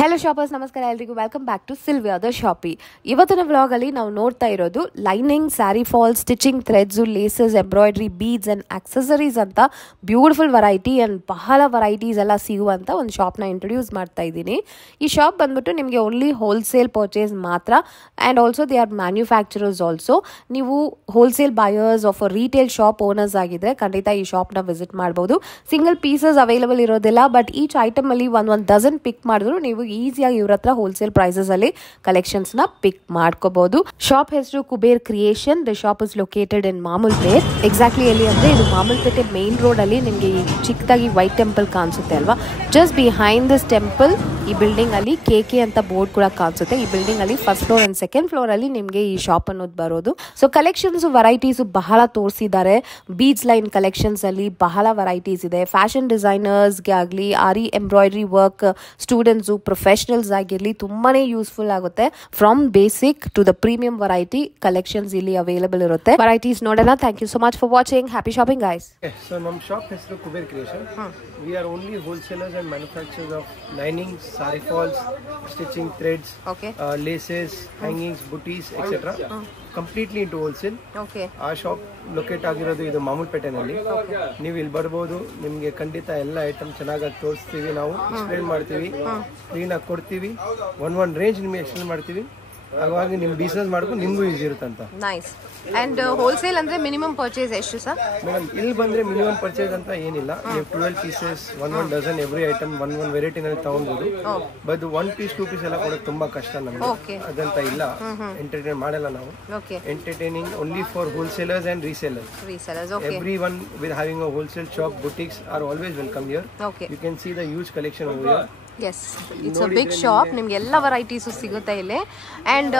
Hello shoppers, ನಮಸ್ಕಾರ ಎಲ್ರಿಗೂ. Welcome back to Sylvia the shoppy. ಇವತ್ತಿನ ವ್ಲಾಗಲ್ಲಿ ನಾವು ನೋಡ್ತಾ ಇರೋದು lining, sari falls, stitching threads, laces, embroidery, beads and accessories ಅಂತ ಬ್ಯೂಟಿಫುಲ್ ವೆರೈಟಿ ಆ್ಯಂಡ್ ಬಹಳ ವೆರೈಟೀಸ್ ಎಲ್ಲ ಸಿಗುವಂಥ ಒಂದು ಶಾಪ್ನ ಇಂಟ್ರೊಡ್ಯೂಸ್ ಮಾಡ್ತಾ ಇದ್ದೀನಿ. ಈ ಶಾಪ್ ಬಂದ್ಬಿಟ್ಟು ನಿಮಗೆ ಓನ್ಲಿ ಹೋಲ್ಸೇಲ್ ಪರ್ಚೇಸ್ ಮಾತ್ರ and also they are manufacturers also. ನೀವು wholesale buyers of retail shop owners ಆಗಿದ್ರೆ ಖಂಡಿತ ಈ ಶಾಪ್ನ ವಿಸಿಟ್ ಮಾಡ್ಬೋದು. ಸಿಂಗಲ್ ಪೀಸಸ್ ಅವೈಲಬಲ್ ಇರೋದಿಲ್ಲ, ಬಟ್ ಈಚ್ ಐಟಮಲ್ಲಿ ಒಂದು ಡಜನ್ ಪಿಕ್ ಮಾಡಿದ್ರು ನೀವು ಈಸಿಯಾಗಿ ಇವ್ರ ಹತ್ರ ಹೋಲ್ಸೇಲ್ ಪ್ರೈಸಸ್ ಅಲ್ಲಿ ಕಲೆಕ್ಷನ್ಸ್ ನ ಪಿಕ್ ಮಾಡ್ಕೋಬಹುದು. ಶಾಪ್ ಹೆಸರು Kuber creation. The shop is located in Mamulpet. Exactly ಎಲ್ಲಿ ಅಂದ್ರೆ ಇದು ಮಾಮೂಲ್ಪೇಟೆ ಮೇನ್ ರೋಡ್ ಅಲ್ಲಿ ನಿಮಗೆ ಚಿಕ್ಕದಾಗಿ ವೈಟ್ ಟೆಂಪಲ್ ಕಾಣಿಸುತ್ತೆ ಅಲ್ವಾ, ಜಸ್ಟ್ ಬಿಹೈಂಡ್ ದಿಸ್ ಟೆಂಪಲ್ ಈ ಬಿಲ್ಡಿಂಗ್ ಅಲ್ಲಿ KK ಅಂತ ಬೋರ್ಡ್ ಕೂಡ ಕಾಣಿಸುತ್ತೆ. ಈ ಬಿಲ್ಡಿಂಗ್ ಅಲ್ಲಿ first floor and second floor ಅಲ್ಲಿ ನಿಮಗೆ ಈ ಶಾಪ್ ಅನ್ನೋದು ಬರೋದು. ಸೊ ಕಲೆಕ್ಷನ್ಸ್ ವೆರೈಟೀಸ್ ಬಹಳ ತೋರಿಸಿದ್ದಾರೆ. ಬೀಡ್ಸ್ ಲೈನ್ ಕಲೆಕ್ಷನ್ಸ್ ಅಲ್ಲಿ ಬಹಳ ವೆರೈಟೀಸ್ ಇದೆ. ಫ್ಯಾಷನ್ ಡಿಸೈನರ್ಸ್ಗೆ ಆಗಲಿ, aari embroidery work students, professionals ಆಗಿರಲಿ ತುಂಬಾನೇ ಯೂಸ್ಫುಲ್ ಆಗುತ್ತೆ. From basic to the premium variety collections ಇಲ್ಲಿ ಅವೈಲಬಲ್ ಇರುತ್ತೆ. ವೆರೈಟೀಸ್ ನೋಡೋಣ. Thank you so much for watching. Happy shopping guys. So ನಮ್ಮ ಶಾಪ್ ಹೆಸರು Kuber creation. We are only wholesalers and manufacturers of linings, sari falls, stitching threads, laces, hangings, butis etcetera. Completely into wholesale. ಆ shop locate ಆಗಿರೋದು ಇದು ಮಾಮೂಲ್ಪೇಟೆನಲ್ಲಿ. ನೀವು ಇಲ್ಲಿ ಬರ್ಬೋದು. ನಿಮಗೆ ಖಂಡಿತ ಎಲ್ಲ ಐಟಮ್ ಚೆನ್ನಾಗಿ ತೋರಿಸ್ತೀವಿ, ನಾವು ಎಕ್ಸ್ಪ್ಲೇನ್ ಮಾಡ್ತೀವಿ, ಕ್ಲೀನಾಗಿ ಕೊಡ್ತೀವಿ. ಒಂದ್ ರೇಂಜ್ ನಿಮಗೆ ಎಕ್ಸ್ಪ್ಲೇನ್ ಮಾಡ್ತೀವಿ. ಹಾಗಾಗಿ ನಿಮ್ ಬಿಸ್ನೆಸ್ ಮಾಡ್ಕೊಂಡು ನಿಮ್ಗೂ ಈಸಿ ಇರುತ್ತಂತ. ನೈಸ್. ಅಂಡ್ ಹೋಲ್ಸೇಲ್ ಅಂದ್ರೆ ಮಿನಿಮಮ್ ಪರ್ಚೇಸ್ ಎಷ್ಟು ಸರ್? ಮೇಡಮ್ ಇಲ್ಲಿ ಬಂದ್ರೆ ಮಿನಿಮಮ್ ಪರ್ಚೇಸ್ ಅಂತ ಏನಿಲ್ಲ. ನೀವು 12 pieces, one dozen every item one ವೆರೈಟಿನಲ್ಲಿ ತಗೊಳ್ಬಹುದು. ಬಟ್ 1 ಪೀಸ್ 2 ಪೀಸ್ ಎಲ್ಲ ಕೊಡೋದು ತುಂಬಾ ಕಷ್ಟ ನಮಗೆ. ಅದಂತ ಇಲ್ಲ, ಎಂಟರ್ಟೈನ್ ಮಾಡಲ್ಲ ನಾವು. Entertaining only for wholesalers and resellers. Every one with having a wholesale shop, boutiques are always welcome here. You can see the huge collection over here. Yes, it's a big shop. ನಿಮ್ಗೆ ಎಲ್ಲ varieties ಸಿಗುತ್ತೆ ಇಲ್ಲಿ. And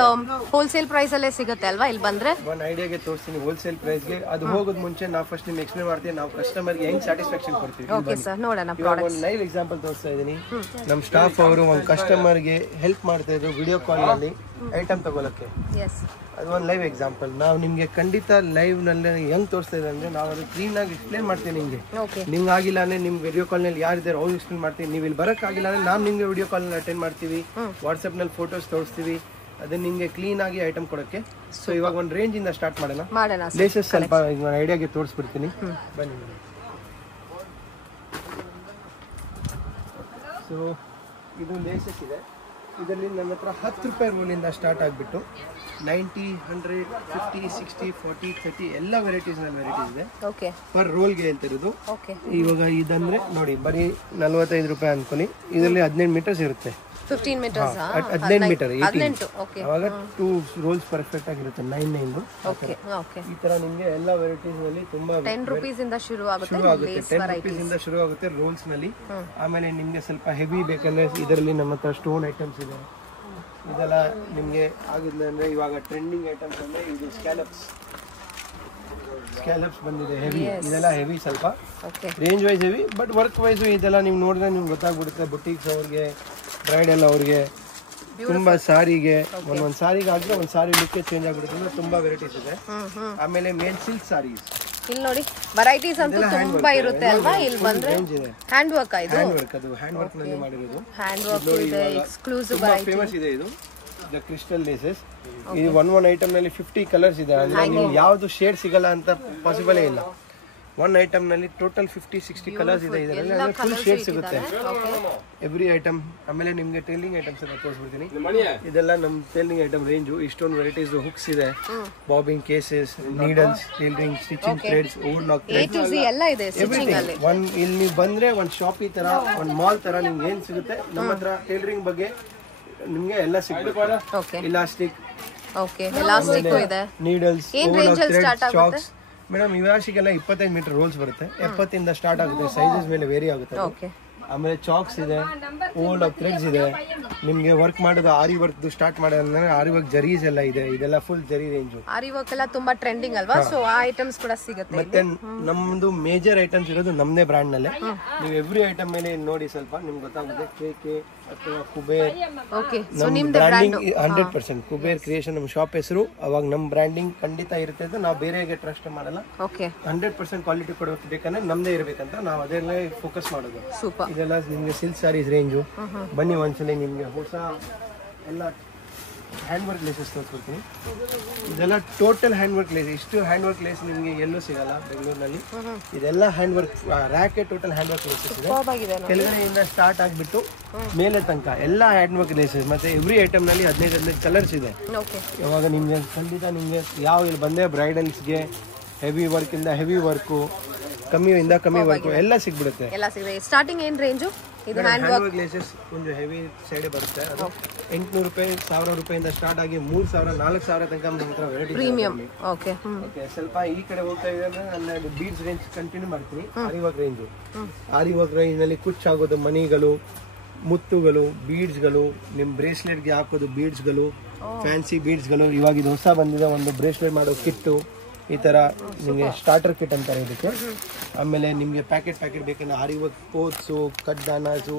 wholesale price ಅಲ್ಲೇ ಸಿಗುತ್ತೆ ಅಲ್ವಾ ಇಲ್ಲಿ ಬಂದ್ರೆ? ಒಂದು ಐಡಿಯಾಗೆ ತೋರಿಸ್ತೀನಿ ಹೋಲ್ಸೇಲ್ ಪ್ರೈಸ್ಗೆ. ಅದು ಹೋಗೋದ್ ಮುಂಚೆ ನಾವು ಫಸ್ಟ್ ನಿಮ್ಗೆ ಎಕ್ಸ್ಪ್ಲೇನ್ ಮಾಡ್ತೀವಿ, ನಾವು ಕಸ್ಟಮರ್ಗೆ ಹೆಂಗ್ ಸ್ಯಾಟಿಸ್ಫ್ಯಾಕ್ಷನ್ ಕೊಡ್ತೀವಿ. ಓಕೆ ಸರ್, ನೋಡೋಣ. ಒಂದು ಲೈವ್ ಎಕ್ಸಾಂಪಲ್ ತೋರಿಸ್ತಾ ಇದೀನಿ. ನಮ್ಮ ಸ್ಟಾಫ್ ಅವರು ಒಂದು ಕಸ್ಟಮರ್ಗೆ ಹೆಲ್ಪ್ ಮಾಡ್ತಾ ಇದ್ರು ವಿಡಿಯೋ ಕಾಲ್ ನಲ್ಲಿ ಐಟಮ್ ತಗೊಳಕ್ಕೆ. ಅದು ಒಂದು ಲೈವ್ ಎಕ್ಸಾಂಪಲ್. ನಾವು ನಿಮ್ಗೆ ಖಂಡಿತ ಲೈವ್ ನಲ್ಲಿ ಹೆಂಗ್ ತೋರಿಸ್ತಾ ಇದ್ರೆ ಅಂದ್ರೆ ನಾವು ಅದು ಕ್ಲೀನ್ ಆಗಿ ಎಕ್ಸ್ಪ್ಲೇನ್ ಮಾಡ್ತೀವಿ ನಿಮ್ಗೆ. ನಿಮ್ಗೆ ಆಗಿಲ್ಲ ಅಂದ್ರೆ ನಿಮ್ ವಿಡಿಯೋ ಕಾಲ್ ನಲ್ಲಿ ಯಾರಿದ್ದಾರೆ ಅವ್ರು ಎಕ್ಸ್ಪ್ಲೇನ್ ಮಾಡ್ತೀವಿ. ನೀವು ಇಲ್ಲಿ ಬರಕ್ ಆಗಿಲ್ಲ ಅಂದ್ರೆ ನಾವು ನಿಮ್ಗೆ ವಿಡಿಯೋ ಕಾಲ್ ನಲ್ಲಿ ಅಟೆಂಡ್ ಮಾಡ್ತೀವಿ, ವಾಟ್ಸ್ಆಪ್ ನಲ್ಲಿ ಫೋಟೋಸ್ ತೋರಿಸ್ತೀವಿ, ಅದನ್ನ ನಿಮ್ಗೆ ಕ್ಲೀನ್ ಆಗಿ ಐಟಮ್ ಕೊಡಕ್ಕೆ. ಸೊ ಇವಾಗ ಒಂದು ರೇಂಜ್ ಇಂದ ಸ್ಟಾರ್ಟ್ ಮಾಡೋಣ. ಲೇಸಸ್ ಸ್ವಲ್ಪ ಐಡಿಯಾಗೆ ತೋರಿಸ್ಬಿಡ್ತೀನಿ, ಬನ್ನಿ. ಸೊ ಇದು ಲೇಸಸ್ ಇದೆ. ಇದರಲ್ಲಿ ನನ್ನ ಹತ್ರ 10 ರೂಪಾಯಿ ರೋಲಿಂದ ಸ್ಟಾರ್ಟ್ ಆಗಿಬಿಟ್ಟು 90, 100, 50, 60, 40, 30 ಎಲ್ಲ ವೆರೈಟೀಸ್ ಇದೆ. ಪರ್ ರೋಲ್ಗೆ ಹೇಳ್ತಿರೋದು. ಇವಾಗ ಇದಂದ್ರೆ ನೋಡಿ ಬರೀ 45 ರೂಪಾಯಿ ಅನ್ಕೊಳ್ಳಿ. ಇದರಲ್ಲಿ 15 ಮೀಟರ್ಸ್ ಇರುತ್ತೆ. 15 ಮೀಟರ್ ಅವಾಗ 2 ರೋಲ್ಸ್ ಪರ್ಫೆಕ್ಟ್ ಆಗಿರುತ್ತೆ. 9 ಈ ತರ ನಿಮ್ಗೆ ಎಲ್ಲ ವೆರೈಟೀಸ್ ನಲ್ಲಿ ತುಂಬಾ 10 ರೂಪೀಸ್ ಇಂದ ಶುರು ಆಗುತ್ತೆ. 10 ರೂಪೀಸ್ ಇಂದ ಶುರು ಆಗುತ್ತೆ ರೋಲ್ಸ್ ನಲ್ಲಿ. ಆಮೇಲೆ ನಿಮ್ಗೆ ಸ್ವಲ್ಪ ಹೆವಿ ಬೇಕಂದ್ರೆ ಇದರಲ್ಲಿ ನಮ್ಮ ಹತ್ರ ಸ್ಟೋನ್ ಐಟಮ್ಸ್ ಇದೆ. ಇದೆಲ್ಲ ನಿಮ್ಗೆ ಆಗುತ್ತೆ ಅಂದ್ರೆ ಇವಾಗ ಟ್ರೆಂಡಿಂಗ್ ಐಟಮ್ಸ್ ಅಂದ್ರೆ ಇದು ಸ್ಕ್ಯಾಲಪ್ಸ್ ಬಂದಿದೆ. ಹೆವಿ, ಇದೆಲ್ಲ ಹೆವಿ, ಸ್ವಲ್ಪ range wise heavy, but work wise ಇದೆಲ್ಲ ನೀವು ನೋಡಿದ್ರೆ ನಿಮ್ಗೆ ಗೊತ್ತಾಗ್ಬಿಡುತ್ತೆ. ಬುಟೀಕ್ಸ್ ಅವ್ರಿಗೆ, ಬ್ರೈಡಲ್ ಅವ್ರಿಗೆ, ತುಂಬಾ ಸಾರಿಗೆ, ಒಂದೊಂದು ಸಾರಿಗೆ ಆದ್ರೆ ಒಂದು ಸಾರಿ ಲುಕ್ ಚೇಂಜ್ ಆಗ್ಬಿಡುತ್ತೆ. ತುಂಬಾ ವೆರೈಟೀಸ್ ಇದೆ. ಆಮೇಲೆ ಮೇನ್ ಸಿಲ್ಕ್ ಸಾರೀಸ್ ಇಲ್ಲಿ ನೋಡಿ, ವೆರೈಟೀಸ್ ಅಂತೂ ತುಂಬಾ ಇರುತ್ತೆ ಅಲ್ವಾ. ಇಲ್ಲಿ ಬಂದ್ರೆ ಹ್ಯಾಂಡ್ ವರ್ಕ್, ಇದು ಹ್ಯಾಂಡ್ ವರ್ಕ್ ನಲ್ಲಿ ಮಾಡಿರೋದು. ಹ್ಯಾಂಡ್ ವರ್ಕ್ ಇದೆ, ಎಕ್ಸ್ಕ್ಲೂಸಿವ್ ಫೇಮಸ್ ಇದೆ ಇದು ದ ಕ್ರಿಸ್ಟಲ್ ಲೇಸಸ್. ಇದು ಒಂದು ಐಟಮ್ ನಲ್ಲಿ 50 ಕಲರ್ಸ್ ಇದೆ. ಅಂದ್ರೆ ನೀವು ಯಾವ್ದು ಶೇಡ್ ಸಿಗಲ್ಲ ಅಂತ ಪಾಸಿಬಲ್ ಇಲ್ಲ. ಒಂದು ಐಟಮ್ ನಲ್ಲಿ ಟೋಟಲ್ 50-60 ಕಲರ್ಸ್ ಇದೆ. ಇದರಲ್ಲಿ ಫುಲ್ ಶೇಡ್ ಸಿಗುತ್ತೆ ಎವ್ರಿ ಐಟಮ್. ಆಮೇಲೆ ನಿಮ್ಗೆ ಟೈಲಿಂಗ್ ಐಟಮ್ಸ್ ಎಲ್ಲ ತೋರಿಸ್ಬಿಡ್ತೀನಿ. ಇದೆಲ್ಲ ನಮ್ಮ ಟೈಲಿಂಗ್ ಐಟಮ್ ರೇಂಜು. ಇಷ್ಟೊಂದು ವೆರೈಟೀಸ್ ಹುಕ್ಸ್ ಇದೆ, bobbin cases, needles, tailoring, stitching threads, overlock threads, ಇಲ್ಲಿ ನೀವು ಬಂದ್ರೆ ಒಂದು ಶಾಪ್ ಈ ತರ, ಒಂದು ಮಾಲ್ ತರ ನಿಮ್ಗೆ ಏನ್ ಸಿಗುತ್ತೆ ನಮ್ಮ ಹತ್ರ ಟೈಲರಿಂಗ್ ಬಗ್ಗೆ ನಿಮ್ಗೆ ಎಲ್ಲ ಸಿಗುತ್ತೆ. Elastic, needles, chalks. ಮೇಡಮ್ ಇವಾಶಿಗೆಲ್ಲ 25 ಮೀಟರ್ ರೋಲ್ಸ್ ಬರುತ್ತೆ. 70 ಸ್ಟಾರ್ಟ್ ಆಗುತ್ತೆ. ಸೈಜಸ್ ಮೇಲೆ ವೇರಿ ಆಗುತ್ತೆ. ಆಮೇಲೆ ಚಾಕ್ಸ್ ಇದೆ, ಓವರ್ಲಾಕ್ ಥ್ರೆಡ್ಸ್ ಇದೆ. ನಿಮ್ಗೆ ವರ್ಕ್ ಮಾಡೋದು ಆರಿ ವರ್ಕ್ ಸ್ಟಾರ್ಟ್ ಮಾಡೋದಂದ್ರೆ ಆರಿ ವರ್ಕ್ ಜರೀಸ್ ಎಲ್ಲ ಇದೆ. ಇದೆಲ್ಲ ಫುಲ್ ಜರಿ ರೇಂಜ್. ಆರಿ ವರ್ಕ್ ಎಲ್ಲ ತುಂಬಾ ಟ್ರೆಂಡಿಂಗ್ ಅಲ್ವಾ, ಸೊ ಆ ಐಟಮ್ಸ್ ಕೂಡ ಸಿಗುತ್ತೆ. ಮತ್ತೆ ನಮ್ದು ಮೇಜರ್ ಐಟಮ್ಸ್ ಇರೋದು ನಮ್ದೇ ಬ್ರಾಂಡ್ ನಲ್ಲೇ. ನೀವು ಎವ್ರಿ ಐಟಮ್ ಮೇಲೆ ನೋಡಿ ಸ್ವಲ್ಪ ನಿಮ್ಗೆ ಗೊತ್ತಾಗುತ್ತೆ. KK, ಅಥವಾ ಕುಬೇರ್. ಓಕೆ ಸೊ ನಮ್ಮ ನಿಮ್ದು ಬ್ರ್ಯಾಂಡಿಂಗ್ 100% ಕುಬೇರ್ ಕ್ರಿಯೇಷನ್ ನಮ್ಮ ಶಾಪ್ ಹೆಸರು. ಅವಾಗ ನಮ್ಮ ಬ್ರ್ಯಾಂಡಿಂಗ್ ಖಂಡಿತ ಇರುತ್ತೆ ಅಂತ ನಾವು ಬೇರೆಗೆ ಟ್ರಸ್ಟ್ ಮಾಡಲ್ಲ. ಓಕೆ 100% ಕ್ವಾಲಿಟಿ ಕೊಡಬೇಕಂದ್ರೆ ನಮ್ದೇ ಇರಬೇಕಂತ ನಾವು ಅದೆಲ್ಲ ಫೋಕಸ್ ಮಾಡೋದು. ಸೂಪರ್. ಇದೆಲ್ಲ ನಿಮಗೆ ಸಿಲ್ಕ್ ಸ್ಯಾರೀಸ್ ರೇಂಜು. ಬನ್ನಿ ಒಂದ್ಸಲ ನಿಮಗೆ ಹೊಸ ಎಲ್ಲ ಹ್ಯಾಂಡ್ ವರ್ಕ್ ಲೇಸಸ್ ತೋರಿಸ್ಕೊಡ್ತೀನಿ. ಇದೆಲ್ಲ ಟೋಟಲ್ ಹ್ಯಾಂಡ್ ವರ್ಕ್ ಲೇಸ್. ಇಷ್ಟು ಹ್ಯಾಂಡ್ ವರ್ಕ್ ಲೇಸ್ ನಿಮಗೆ ಎಲ್ಲೂ ಸಿಗಲ್ಲ ಬೆಂಗಳೂರಿನಲ್ಲಿ. ಇದೆಲ್ಲ ಹ್ಯಾಂಡ್ ವರ್ಕ್ ರ್ಯಾಕೆ ಟೋಟಲ್ ಹ್ಯಾಂಡ್ ವರ್ಕ್ ಲೇಸಸ್ ಇದೆ. ಕೆಳಗಡೆಯಿಂದ ಸ್ಟಾರ್ಟ್ ಆಗಿಬಿಟ್ಟು ಮೇಲೆ ತನಕ ಎಲ್ಲ ಹ್ಯಾಂಡ್ ವರ್ಕ್ ಲೇಸಸ್. ಮತ್ತೆ ಎವ್ರಿ ಐಟಮ್ ನಲ್ಲಿ 15 ಕಲರ್ಸ್ ಇದೆ. ಇವಾಗ ನಿಮ್ಗೆ ಖಂಡಿತ ನಿಮ್ಗೆ ಯಾವ ಇಲ್ಲಿ ಬಂದೆ ಬ್ರೈಡಲ್ಸ್ಗೆ ಹೆವಿ ವರ್ಕ್ ಇಂದ ಹೆವಿ ವರ್ಕು, ಕಮ್ಮಿಯಿಂದ ಕಮ್ಮಿ ವರ್ಕು ಎಲ್ಲ ಸಿಗ್ಬಿಡುತ್ತೆ. ಸ್ಟಾರ್ಟಿಂಗ್ ಏನ್ ರೇಂಜು? ಇದು ಹ್ಯಾಂಡ್ ವರ್ಕ್ ಲೇಸಸ್ ಒಂದು ಹೆವಿ ಸೈಡ್ ಬರುತ್ತೆ. ಅದು 800 ರೂಪಾಯಿ 1000 ರೂಪಾಯಿಂದ ಸ್ಟಾರ್ಟ್ ಆಗಿ 3000 4000 ತನಕ ನಮ್ಮ ಹತ್ರ ವೆರೈಟಿ ಪ್ರೀಮಿಯಂ. ಓಕೆ ಸ್ವಲ್ಪ ಈ ಕಡೆ ಹೋಗ್ತಾ ಇದೆ ಅಂದ್ರೆ ನಾನು ಬೀಡ್ಸ್ ರೇಂಜ್ ಕಂಟಿನ್ಯೂ ಮಾಡ್ತೀನಿ. ಆರಿ ವರ್ಕ್ ರೇಂಜು. ಆರಿ ವರ್ಕ್ ರೇಂಜ್ ನಲ್ಲಿ ಕುಚ್ಚಾಗೋದು ಮಣಿಗಳು, ಮುತ್ತುಗಳು, ಬೀಡ್ಸ್ಗಳು, ನಿಮ್ ಬ್ರೇಸ್ಲೆಟ್ಗೆ ಹಾಕೋದು ಬೀಡ್ಸ್ಗಳು, ಫ್ಯಾನ್ಸಿ ಬೀಡ್ಸ್ಗಳು. ಇವಾಗ ಇದು ಹೊಸ ಬಂದಿದೆ ಒಂದು ಬ್ರೇಸ್ಲೆಟ್ ಮಾಡೋ ಕಿಟ್ಟು. ಈ ತರ ನಿಮಗೆ ಸ್ಟಾರ್ಟರ್ ಕಿಟ್ ಅಂತಾರೆ ಇದಕ್ಕೆ. ಆಮೇಲೆ ನಿಮಗೆ ಪ್ಯಾಕೆಟ್ ಬೇಕಂದ್ರೆ ಆರಿ ವರ್ಕ್ ಕೋಟ್ಸು, ಕಡ್ಡಾನಾಸು.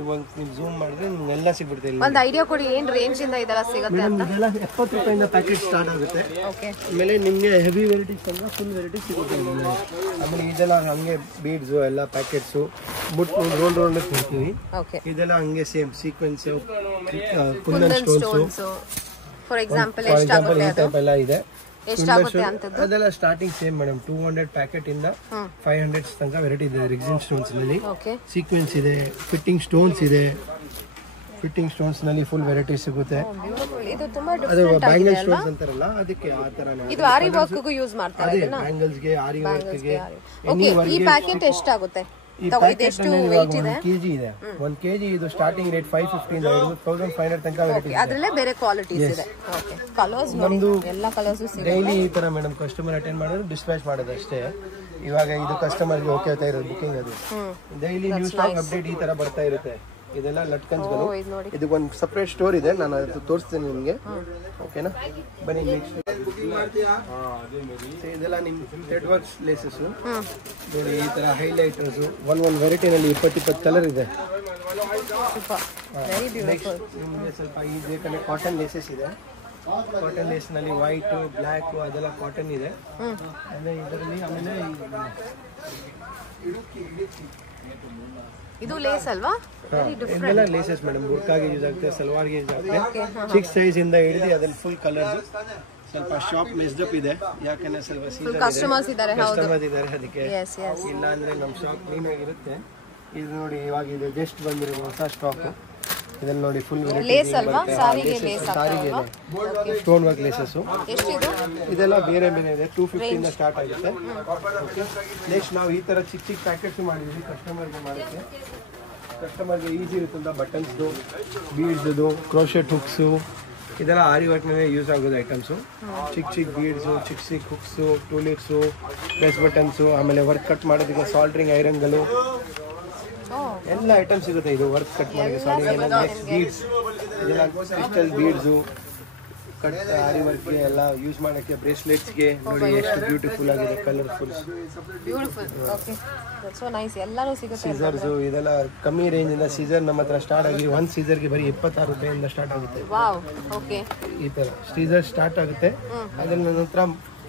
ಇವಾಗ ನೀವು ಝೂಮ್ ಮಾಡಿದ್ರೆ ನಿಮ್ಗೆ ಎಲ್ಲ ಸಿಗ್ಬಿಡುತ್ತೆ. ಒಂದು ಐಡಿಯಾ ಕೊಡಿ ಏನ್ ರೇಂಜ್ ಇಂದ ಇದೆಲ್ಲ ಸಿಗುತ್ತೆ ಅಂತ. ಇದೆಲ್ಲ 70 ರೂಪಾಯಿಂದ ಪ್ಯಾಕೆಟ್ ಸ್ಟಾರ್ಟ್ ಆಗುತ್ತೆ. ಆಮೇಲೆ ನಿಮಗೆ ಹೆವಿ ವೆರೈಟೀಸ್ ಅಂದ್ರೆ ಫುಲ್ ವೆರೈಟೀಸ್ ಸಿಗುತ್ತೆ ನಿಮಗೆ. ಆಮೇಲೆ ಇದೆಲ್ಲ ಹಂಗೆ ಬೀಡ್ಸು ಎಲ್ಲ ಪ್ಯಾಕೆಟ್ಸು ಬುಟ್ ರೋಲ್ ಕೊಡ್ತೀವಿ. ಇದೆಲ್ಲ ಹಂಗೆ same sequence kundan stones for example ಈ ಟೈಪ್ ಎಲ್ಲ ಇದೆ. ಅದೆಲ್ಲ ಸ್ಟಾರ್ಟಿಂಗ್ ಸೇಮ್ ಮೇಡಮ್ 200 ಪ್ಯಾಕೆಟ್ ಇಂದ 500 ತನಕ ವೆರೈಟಿ ಇದೆ. ರೆಕ್ಸಿನ್ ಸ್ಟೋನ್ಸ್ ನಲ್ಲಿ ಸೀಕ್ವೆನ್ಸ್ ಇದೆ, ಫಿಟ್ಟಿಂಗ್ ಸ್ಟೋನ್ಸ್ ಇದೆ. ಫಿಟ್ಟಿಂಗ್ ಸ್ಟೋನ್ಸ್ ನಲ್ಲಿ ಫುಲ್ ವೆರೈಟಿ ಸಿಗುತ್ತೆ. ಅದು ಬ್ಯಾಂಗಲ್ ಸ್ಟೋನ್ಸ್ ಅಂತಾರಲ್ಲ ಅದಕ್ಕೆ ಆ ತರ. ಇದು ಆರಿ ವರ್ಕ್ ಗೂ ಯೂಸ್ ಮಾಡ್ತಾರೆ ಇದನ್ನ. ಬ್ಯಾಂಗಲ್ಸ್ ಗೆ, ಆರಿ ವರ್ಕ್ ಗೆ. ಈ ಪ್ಯಾಕೆಟ್ ಎಷ್ಟಾಗುತ್ತೆ? ಎಷ್ಟು ವೆಯಿಟ್ ಇದೆ? 1 kg ಇದೆ. 1 kg ಇದು ಸ್ಟಾರ್ಟಿಂಗ್ ರೇಟ್ 550 ಇಂದ 1500 ತನಕ ವೆರೈಟಿ ಇದೆ. ಅದರಲ್ಲೇ ಬೇರೆ ಕ್ವಾಲಿಟೀಸ್ ಇದೆ. ಓಕೆ ಕಲರ್ಸ್ ನಮ್ದು ಎಲ್ಲ ಕಲರ್ಸ್ ಸಿಗುತ್ತೆ. ಡೈಲಿ ಈ ತರ ಮೇಡಮ್ ಕಸ್ಟಮರ್ ಅಟೆಂಡ್ ಮಾಡೋದು ಡಿಸ್ಪ್ಯಾಚ್ ಮಾಡೋದು ಅಷ್ಟೇ. ಇವಾಗ ಇದು ಕಸ್ಟಮರ್ ಗೆ ಓಕೆ ಆಗ್ತಾ ಇರೋದು ಬುಕಿಂಗ್. ಅದು ಡೈಲಿ ನ್ಯೂ ಸ್ಟಾಕ್ ಅಪ್ಡೇಟ್ ಈ ತರ ಬರ್ತಾ ಇರುತ್ತೆ. ಇದೆಲ್ಲ ಲಟ್ಕನ್ಸ್ಗಳು. ಇದಕ್ಕೊಂದು ಸಪರೇಟ್ ಸ್ಟೋರ್ ಇದೆ, ನಾನು ಅದು ತೋರಿಸ್ತೀನಿ ನಿಮಗೆ. ಓಕೆನಾ, ಬನ್ನಿ ನೆಕ್ಸ್ಟ್. ಇದೆಲ್ಲ ನಿಮ್ ಥ್ರೆಡ್ ವರ್ಕ್ ಲೇಸಸ್ ನೋಡಿ. ಈ ತರ ಹೈಲೈಟರ್ಸ್ ಒಂದ್ ವೆರೈಟಿನಲ್ಲಿ 20 ಕಲರ್ ಇದೆ. ನಿಮಗೆ ಸ್ವಲ್ಪ ಈ ಬೇಕಂದ್ರೆ ಕಾಟನ್ ಲೇಸಸ್ ಇದೆ. ಕಾಟನ್ ಲೇಸ್ ನಲ್ಲಿ ವೈಟ್, ಬ್ಲ್ಯಾಕ್ ಅದೆಲ್ಲ ಕಾಟನ್ ಇದೆ. ಅಂದ್ರೆ ಇದರಲ್ಲಿ ಆಮೇಲೆ ಇದು ಲೇಸ್ ಅಲ್ವಾ? ಇದೆಲ್ಲ ಲೇಸಸ್ ಮೇಡಮ್. ಬುರ್ಕಾಗೆ ಯೂಸ್ ಆಗುತ್ತೆ, ಸಲ್ವಾರ್ಗೆ ಯೂಸ್ ಆಗುತ್ತೆ. 6 ಸೈಜ್ ಇಂದ ಹಿಡಿದು ಅದ್ರಲ್ಲಿ ಫುಲ್ ಕಲರ್ಸ್. ಸ್ವಲ್ಪ ಶಾಪ್ ಮೆಸ್ಡಪ್ ಇದೆ, ಯಾಕಂದ್ರೆ ಸ್ವಲ್ಪ ಸೀಸನ್ ಕಸ್ಟಮರ್ಸ್ ಇದ್ದಾರೆ. ಅದಕ್ಕೆ ಇಲ್ಲ ಅಂದ್ರೆ ನಮ್ಮ ಶಾಪ್ ಕ್ಲೀನ್ ಆಗಿರುತ್ತೆ. ಇದು ನೋಡಿ ಇವಾಗ ಇದು ಜಸ್ಟ್ ಬಂದಿರೋ ಹೊಸ ಸ್ಟಾಕ್. ಇದನ್ನ ನೋಡಿ ಫುಲ್ ಲೇಸ್ ಅಲ್ವಾ? ಸಾರಿಗೆ ಲೇಸ್ ಸ್ಟೋನ್ ವರ್ಕ್ ಲೇಸಸ್. ಇದೆಲ್ಲ ಬೇರೆ ಬೇರೆ ಇದೆ. 250 ಇಂದ ಸ್ಟಾರ್ಟ್ ಆಗುತ್ತೆ. ನೆಕ್ಸ್ಟ್ ನಾವು ಈ ತರ ಚಿಕ್ಕ ಪ್ಯಾಕೆಟ್ಸ್ ಮಾಡಿದ್ವಿ ಕಸ್ಟಮರ್ಗೆ ಮಾಡೋಕ್ಕೆ. ಕಸ್ಟಮರ್ಗೆ ಈಸಿ ಇರುತ್ತಂತ ಬಟನ್ಸ್ದು, ಬೀಡ್ಸ್ದು, ಕ್ರೋಶೆಟ್ ಹುಕ್ಸು ಇದೆಲ್ಲ ಆರಿ ವರ್ಕ್ನಲ್ಲಿ ಯೂಸ್ ಆಗೋದು ಐಟಮ್ಸು. ಚಿಕ್ಕ ಬೀಡ್ಸು, ಚಿಕ್ಕ ಹುಕ್ಸು, ಟೂಲಿಪ್ಸು, ಪ್ರೆಸ್ ಬಟನ್ಸು, ಆಮೇಲೆ ವರ್ಕ್ ಕಟ್ ಮಾಡೋದಕ್ಕೆ ಸಾಲ್ಡ್ರಿಂಗ್ ಐರನ್ಗಳು ಎಲ್ಲ ಐಟಮ್ ಸಿಗುತ್ತೆ. ಇದು ವರ್ಕ್ ಕಟ್ ಮಾಡೋದಕ್ಕೆ ಬೀಡ್ಸ್, ಇದೆಲ್ಲ ಕ್ರಿಸ್ಟಲ್ ಬೀಡ್ಸು, ಕಟ್ ಆರಿ ವರ್ಕ್ಗೆ ಎಲ್ಲ ಯೂಸ್ ಮಾಡೋಕ್ಕೆ. ಬ್ರೇಸ್ಲೆಟ್ಸ್ಗೆ ನೋಡಿ ಎಷ್ಟು ಬ್ಯೂಟಿಫುಲ್ ಆಗಿದೆ, ಕಲರ್ಫುಲ್. ಸೀಸರ್ಸ್ ಇದೆಲ್ಲ ಕಮ್ಮಿ ರೇಂಜ್ ಇಂದ ಸೀಸರ್ ನಮ್ಮ ಹತ್ರ ಸ್ಟಾರ್ಟ್ ಆಗಿ ಒಂದು ಸೀಸರ್ಗೆ ಬರೀ 26 ರೂಪಾಯಿಂದ ಸ್ಟಾರ್ಟ್ ಆಗುತ್ತೆ. ಈ ತರ ಸೀಸರ್ ಸ್ಟಾರ್ಟ್ ಆಗುತ್ತೆ. ಅದ್ರಲ್ಲಿ ನನ್ನ ಹತ್ರ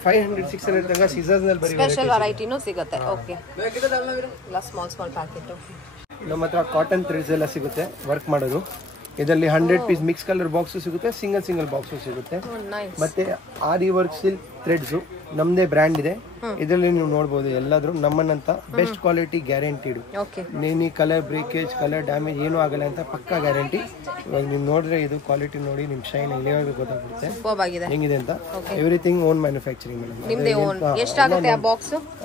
500-600 ತನಕ ಸೀಸರ್ಸ್ ನಲ್ಲಿ ಬರೀ ಸ್ಪೆಷಲ್ ವೆರೈಟಿನೂ ಸಿಗುತ್ತೆ. ಓಕೆ, ಎಲ್ಲ ಸ್ಮಾಲ್ ಪ್ಯಾಕೆಟ್. ನಮ್ಮ ಹತ್ರ ಕಾಟನ್ ಥ್ರೆಡ್ಸ್ ಎಲ್ಲ ಸಿಗುತ್ತೆ ವರ್ಕ್ ಮಾಡೋದು. ಇದರಲ್ಲಿ 100 ಪೀಸ್ ಮಿಕ್ಸ್ ಕಲರ್ ಬಾಕ್ಸು ಸಿಗುತ್ತೆ, ಸಿಂಗಲ್ ಬಾಕ್ಸು ಸಿಗುತ್ತೆ. ಮತ್ತೆ ಆರಿ ವರ್ಕ್ ಸಿಲ್ಕ್ ಥ್ರೆಡ್ಸು ನಮ್ದೇ ಬ್ರ್ಯಾಂಡ್ ಇದೆ. ಇದರಲ್ಲಿ ನೀವು ನೋಡಬಹುದು ಎಲ್ಲಾದ್ರೂ ನಮ್ಮನ್ನಂತ ಬೆಸ್ಟ್ ಕ್ವಾಲಿಟಿ ಗ್ಯಾರಂಟಿಡ್. ನೀನಿ ಕಲರ್ ಬ್ರೇಕೇಜ್, ಕಲರ್ ಡ್ಯಾಮೇಜ್ ಏನೂ ಆಗಲ್ಲ ಅಂತ ಪಕ್ಕಾ ಗ್ಯಾರಂಟಿ. ಇವಾಗ ನೀವು ನೋಡಿದ್ರೆ ಇದು ಕ್ವಾಲಿಟಿ ನೋಡಿ ನಿಮ್ ಶೈನ್ ಇಲ್ಲಿವರೆಗೂ ಗೊತ್ತಾಗುತ್ತೆ ಹೆಂಗಿದೆ ಅಂತ. Everything own manufacturing madam.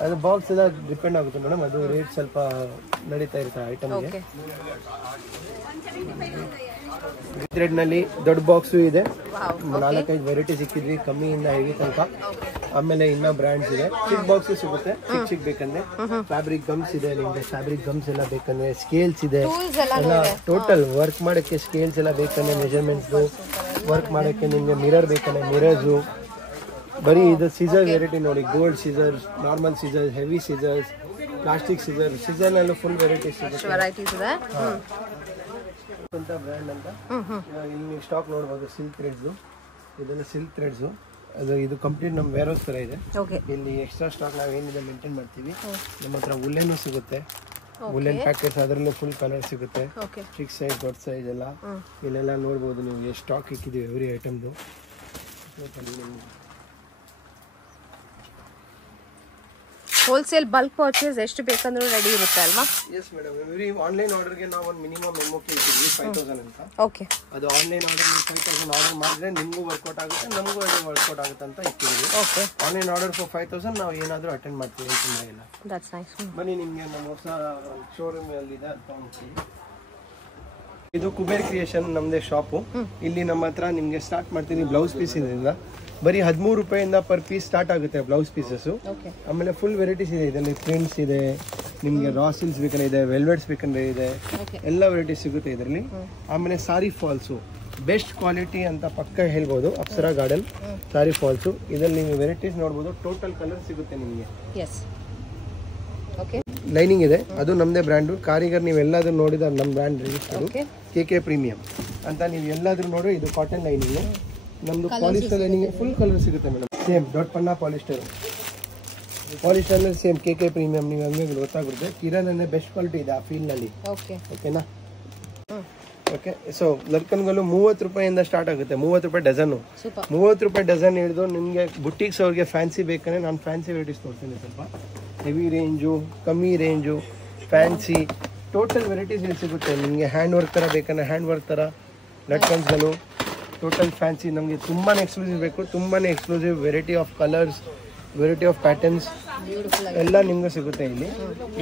ಅದು ಬಾಕ್ಸ್ ಎಲ್ಲ ಡಿಪೆಂಡ್ ಆಗುತ್ತೆ ಮೇಡಮ್. ಅದು ರೇಟ್ ಸ್ವಲ್ಪ ನಡೀತಾ ಇರುತ್ತೆ ಐಟಮ್ಗೆ. ಥ್ರೆಡ್ ನಲ್ಲಿ ದೊಡ್ಡ ಬಾಕ್ಸ್ ಇದೆ, 4-5 ವೆರೈಟಿ ಸಿಕ್ಕಿದ್ವಿ ಕಮ್ಮಿಯಿಂದ ಹೆವಿ ತನಕ. ಆಮೇಲೆ ಇನ್ನ ಬ್ರ್ಯಾಂಡ್ಸ್ ಇದೆ. ಚಿಕ್ಕ ಬಾಕ್ಸ್ ಸಿಗುತ್ತೆ ಚಿಕ್ಕ ಬೇಕಂದ್ರೆ. ಫ್ಯಾಬ್ರಿಕ್ ಗಮ್ಸ್ ಇದೆ ನಿಮ್ಗೆ, ಫ್ಯಾಬ್ರಿಕ್ ಗಮ್ಸ್ ಎಲ್ಲ ಬೇಕಂದ್ರೆ. ಸ್ಕೇಲ್ಸ್ ಇದೆ ಎಲ್ಲ ಟೋಟಲ್ ವರ್ಕ್ ಮಾಡಕ್ಕೆ. ಸ್ಕೇಲ್ಸ್ ಎಲ್ಲ ಬೇಕಂದ್ರೆ ಮೆಜರ್ಮೆಂಟ್ಸ್ ವರ್ಕ್ ಮಾಡಕ್ಕೆ. ನಿಮ್ಗೆ ಮಿರರ್ ಬೇಕಂದ್ರೆ ಮಿರರ್ಸು. ಬರೀ ಇದು ಸೀಸರ್ ವೆರೈಟಿ ನೋಡಿ. Gold scissors, normal scissors, heavy scissors, plastic scissor. Scissor ನಲ್ಲೂ ಫುಲ್ ವೆರೈಟೀಸ್ ಇದೆ. ಅಂತ ಬ್ರ್ಯಾಂಡ್ ಅಂತ ಇಲ್ಲಿ ನೀವು ಸ್ಟಾಕ್ ನೋಡಬಹುದು. ಸಿಲ್ಕ್ ಥ್ರೆಡ್ಸ್, ಇದೆಲ್ಲ ಸಿಲ್ಕ್ ಥ್ರೆಡ್ಸ್. ಇದು ಕಂಪ್ಲೀಟ್ ನಮ್ಮ ವೇರ್ ಹೌಸ್ ತರ ಇದೆ. ಇಲ್ಲಿ ಎಕ್ಸ್ಟ್ರಾ ಸ್ಟಾಕ್ ನಾವು ಏನಿದೆ ಮೇಂಟೈನ್ ಮಾಡ್ತೀವಿ. ನಮ್ಮ ಹತ್ರ ಉಲ್ಲೆನು ಸಿಗುತ್ತೆ, ಉಲ್ಲೆನ್ ಪ್ಯಾಕೆಟ್ಸ್, ಅದರಲ್ಲೂ ಫುಲ್ ಕಲರ್ ಸಿಗುತ್ತೆ. ಚಿಕ್ ಸೈಜ್, ದೊಡ್ಡ ಸೈಜ್ ಎಲ್ಲ ಇಲ್ಲೆಲ್ಲ ನೋಡ್ಬೋದು ನೀವು. ಎಷ್ಟು ಸ್ಟಾಕ್ ಇಕ್ಕಿದ್ದೀವಿ ಎವ್ರಿ ಐಟಮ್ದು. ಹೋಲ್ಸೇಲ್ ಬಲ್ಕ್ ಪರ್ಚೇಸ್ ಎಷ್ಟು ಬೇಕಂದ್ರೂ ರೆಡಿ ಇರುತ್ತೆ ಅಲ್ವಾ? ಎಸ್ ಮೇಡಮ್, ಎವ್ರಿ ಆನ್ಲೈನ್ ಆರ್ಡರ್ಗೆ ನಾವು ಒಂದು ಮಿನಿಮಮ್ MOQ ಇಟ್ಟಿದ್ವಿ 5000 ಅಂತ. ಓಕೆ, ಅದು ಆನ್ಲೈನ್ ಆರ್ಡರ್ 5000 ಆರ್ಡರ್ ಮಾಡಿದ್ರೆ ನಿಮಗೂ ವರ್ಕೌಟ್ ಆಗುತ್ತೆ, ನಮಗೂ ಅದು ವರ್ಕೌಟ್ ಆಗುತ್ತೆ ಅಂತ ಇಟ್ಟಿದ್ವಿ. ಓಕೆ, ಆನ್ಲೈನ್ ಆರ್ಡರ್ ಫಾರ್ 5000 ನಾವು ಏನಾದರೂ ಅಟೆಂಡ್ ಮಾಡ್ತೀವಿ, ತೊಂದರೆ ಇಲ್ಲ. That's nice. ಬನ್ನಿ, ನಿಮಗೆ ನಮ್ಮ ಹೊಸ ಶೋರೂಮ್ ಅಲ್ಲಿ ಇದೆ ಅಂತ ಹೋಗ್ತೀವಿ. ಇದು ಕುಬೇರ್ ಕ್ರಿಯೇಷನ್ ನಮ್ಮದೇ ಶಾಪು. ಇಲ್ಲಿ ನಮ್ಮ ಹತ್ರ ನಿಮಗೆ ಸ್ಟಾರ್ಟ್ ಮಾಡ್ತೀನಿ ಬ್ಲೌಸ್ ಪೀಸ್ ಇಂದ. ಬರೀ 13 ರೂಪಾಯಿಂದ ಪರ್ ಪೀಸ್ ಸ್ಟಾರ್ಟ್ ಆಗುತ್ತೆ ಬ್ಲೌಸ್ ಪೀಸಸ್. ಆಮೇಲೆ ಫುಲ್ ವೆರೈಟೀಸ್ ಇದೆ. ಇದರಲ್ಲಿ ಪ್ರಿಂಟ್ಸ್ ಇದೆ, ನಿಮಗೆ ರಾ ಸಿಲ್ಕ್ಸ್ ಬೇಕಂದ್ರೆ ಇದೆ, ವೆಲ್ವೆಟ್ಸ್ ಬೇಕಂದ್ರೆ ಇದೆ, ಎಲ್ಲ ವೆರೈಟೀಸ್ ಸಿಗುತ್ತೆ ಇದರಲ್ಲಿ. ಆಮೇಲೆ ಸಾರಿ ಫಾಲ್ಸು ಬೆಸ್ಟ್ ಕ್ವಾಲಿಟಿ ಅಂತ ಪಕ್ಕ ಹೇಳ್ಬೋದು. ಅಪ್ಸರಾ ಗಾರ್ಡನ್ ಸಾರಿ ಫಾಲ್ಸು, ಇದರಲ್ಲಿ ನೀವು ವೆರೈಟೀಸ್ ನೋಡ್ಬೋದು. ಟೋಟಲ್ ಕಲರ್ ಸಿಗುತ್ತೆ ನಿಮಗೆ. ಲೈನಿಂಗ್ ಇದೆ, ಅದು ನಮ್ಮದೇ ಬ್ರ್ಯಾಂಡು. ಕಾರಿಗರ್ ನೀವು ಎಲ್ಲಾದ್ರೂ ನೋಡಿದ ನಮ್ಮ ಬ್ರ್ಯಾಂಡ್ ರಿಜಿಸ್ಟರ್ KK ಪ್ರೀಮಿಯಂ ಅಂತ. ನೀವು ಎಲ್ಲಾದ್ರೂ ನೋಡಿ, ಇದು ಕಾಟನ್ ಲೈನಿಂಗ್. ನಮ್ದು ಪಾಲಿಸ್ಟರ್ ಲೈನಿಂಗ್ ಫುಲ್ ಕಲರ್ ಸಿಗುತ್ತೆ ಮೇಡಮ್. ಸೇಮ್ ದೊಡ್ಡ ಪಣ್ಣ ಪಾಲಿಸ್ಟರ್ ಸೇಮ್ KK ಪ್ರೀಮಿಯಂ. ನೀವು ಹಂಗೆ ಗೊತ್ತಾಗುತ್ತೆ. ಕಿರಣ್ ಬೆಸ್ಟ್ ಕ್ವಾಲಿಟಿ ಇದೆ ಆ ಫೀಲ್ಡ್ ನಲ್ಲಿ. ಓಕೆನಾ? ಓಕೆ. ಸೊ ಲರ್ಕನ್ಗಳು 30 ರೂಪಾಯಿಂದ ಸ್ಟಾರ್ಟ್ ಆಗುತ್ತೆ. 30 ರೂಪಾಯಿ ಡಜನ್. 30 ರೂಪಾಯಿ ಡಜನ್ ಹಿಡಿದು ನಿಮಗೆ ಬುಟ್ಟಿಕ್ಸ್ ಅವ್ರಿಗೆ ಫ್ಯಾನ್ಸಿ ಬೇಕಂದ್ರೆ ನಾನು ಫ್ಯಾನ್ಸಿ ವೆರೈಟೀಸ್ ತೋರಿಸ್ತೀನಿ. ಸ್ವಲ್ಪ ಹೆವಿ ರೇಂಜು, ಕಮ್ಮಿ ರೇಂಜು, ಫ್ಯಾನ್ಸಿ, ಟೋಟಲ್ ವೆರೈಟೀಸ್ ಇಲ್ಲಿ ಸಿಗುತ್ತೆ ನಿಮಗೆ. ಹ್ಯಾಂಡ್ ವರ್ಕ್ ಥರ ಬೇಕಂದ್ರೆ ಹ್ಯಾಂಡ್ ವರ್ಕ್ ಥರ ಲಟ್ಕನ್ಸ್ಗಳು, ಟೋಟಲ್ ಫ್ಯಾನ್ಸಿ. ನಮಗೆ ತುಂಬಾ ಎಕ್ಸ್ಕ್ಲೂಸಿವ್ ಬೇಕು, ತುಂಬಾ exclusive variety of colours, variety of patterns ಎಲ್ಲ ನಿಮ್ಗೆ ಸಿಗುತ್ತೆ ಇಲ್ಲಿ.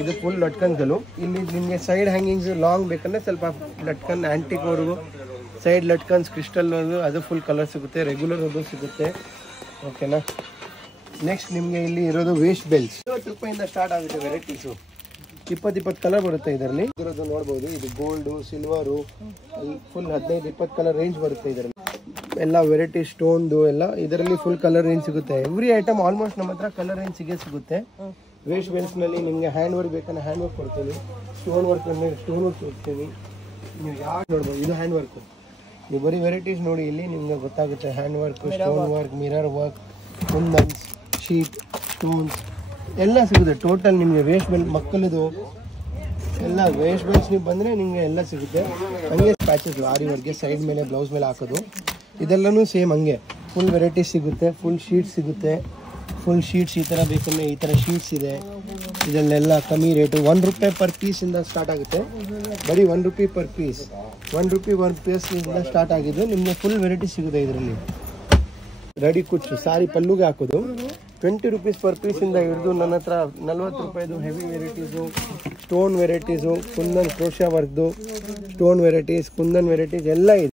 ಇದು ಫುಲ್ ಲಟ್ಕನ್ಸ್ಗಳು. ಇಲ್ಲಿ ನಿಮಗೆ ಸೈಡ್ ಹ್ಯಾಂಗಿಂಗ್ಸ್ ಲಾಂಗ್ ಬೇಕಂದ್ರೆ ಸ್ವಲ್ಪ ಲಟ್ಕನ್ ಆ್ಯಂಟಿಕ್ವರೆಗೂ ಸೈಡ್ ಲಟ್ಕನ್ಸ್ ಕ್ರಿಸ್ಟಲ್ ಅದು ಫುಲ್ ಕಲರ್ ಸಿಗುತ್ತೆ. ರೆಗ್ಯುಲರ್ ಅದು ಸಿಗುತ್ತೆ. ಓಕೆನಾ? ನೆಕ್ಸ್ಟ್ ನಿಮಗೆ ಇಲ್ಲಿ ಇರೋದು ವೇಸ್ಟ್ ಬೆಲ್ಟ್ಸ್. 20 ರೂಪಾಯಿಂದ ಸ್ಟಾರ್ಟ್ ಆಗುತ್ತೆ ವೆರೈಟೀಸು. 20 ಕಲರ್ ಬರುತ್ತೆ ಇದರಲ್ಲಿ. ಇದರದ್ದು ನೋಡ್ಬೋದು. ಇದು gold, silver, full 15-20 colour range ಬರುತ್ತೆ ಇದರಲ್ಲಿ. ಎಲ್ಲ ವೆರೈಟಿ ಸ್ಟೋನ್ದು ಎಲ್ಲ ಇದರಲ್ಲಿ ಫುಲ್ ಕಲರ್ ರೇಂಜ್ ಸಿಗುತ್ತೆ. ಎವ್ರಿ ಐಟಮ್ ಆಲ್ಮೋಸ್ಟ್ ನಮ್ಮ ಹತ್ರ ಕಲರ್ ರೇಂಜ್ ಸಿಗುತ್ತೆ. ವೇಸ್ಟ್ ಬೆಲ್ಟ್ಸ್ನಲ್ಲಿ ನಿಮಗೆ ಹ್ಯಾಂಡ್ ವರ್ಕ್ ಬೇಕಂದ್ರೆ ಹ್ಯಾಂಡ್ ವರ್ಕ್ ಕೊಡ್ತೀವಿ, ಸ್ಟೋನ್ ವರ್ಕ್ ಅಂದರೆ ಸ್ಟೋನ್ ವರ್ಕ್ ಕೊಡ್ತೀವಿ. ನೀವು ಯಾರು ನೋಡ್ಬೋದು, ಇದು ಹ್ಯಾಂಡ್ ವರ್ಕು. ನೀವು ಬರೀ ವೆರೈಟೀಸ್ ನೋಡಿ, ಇಲ್ಲಿ ನಿಮಗೆ ಗೊತ್ತಾಗುತ್ತೆ. Hand work, stone work, mirror work, kundans, sheet, stones ಎಲ್ಲ ಸಿಗುತ್ತೆ. ಟೋಟಲ್ ನಿಮಗೆ ವೇಸ್ಟ್ ಬೆಲ್ಟ್ ಮಕ್ಕಳದು ಎಲ್ಲ ವೇಸ್ಟ್ ಬೆಲ್ಟ್ಸ್ ನೀವು ಬಂದರೆ ನಿಮಗೆ ಎಲ್ಲ ಸಿಗುತ್ತೆ. ಹಂಗೆ ಪ್ಯಾಚಸ್ ಆರಿವರೆಗೆ ಸೈಡ್ ಮೇಲೆ ಬ್ಲೌಸ್ ಮೇಲೆ ಹಾಕೋದು ಇದೆಲ್ಲನೂ ಸೇಮ್ ಹಂಗೆ ಫುಲ್ ವೆರೈಟೀಸ್ ಸಿಗುತ್ತೆ. ಫುಲ್ ಶೀಟ್ಸ್ ಸಿಗುತ್ತೆ. ಫುಲ್ ಶೀಟ್ಸ್ ಈ ಥರ ಬೇಕಂದರೆ ಈ ಥರ ಶೀಟ್ಸ್ ಇದೆ. ಇದರಲ್ಲೆಲ್ಲ ಕಮ್ಮಿ ರೇಟು. 1 ರೂಪಾಯಿ ಪರ್ ಪೀಸಿಂದ ಸ್ಟಾರ್ಟ್ ಆಗುತ್ತೆ. ಬರೀ 1 ರೂಪಾಯಿ ಪರ್ ಪೀಸ್, 1 ರೂಪಾಯಿ 1 ಪೀಸಿಂದ ಸ್ಟಾರ್ಟ್ ಆಗಿದ್ದು ನಿಮಗೆ ಫುಲ್ ವೆರೈಟೀಸ್ ಸಿಗುತ್ತೆ ಇದರಲ್ಲಿ. ರೆಡಿ ಕುಚ್ಚು ಸಾರಿ ಪಲ್ಲುಗೆ ಹಾಕೋದು 20 ರೂಪೀಸ್ ಪರ್ ಪೀಸಿಂದ ಹಿಡಿದು ನನ್ನ ಹತ್ರ 40 ರೂಪಾಯಿದು heavy varieties, stone varieties, kundan crochet ವರ್ಕ್ದು ಸ್ಟೋನ್ ವೆರೈಟೀಸ್, ಕುಂದನ್ ವೆರೈಟೀಸ್ ಎಲ್ಲ ಇದೆ.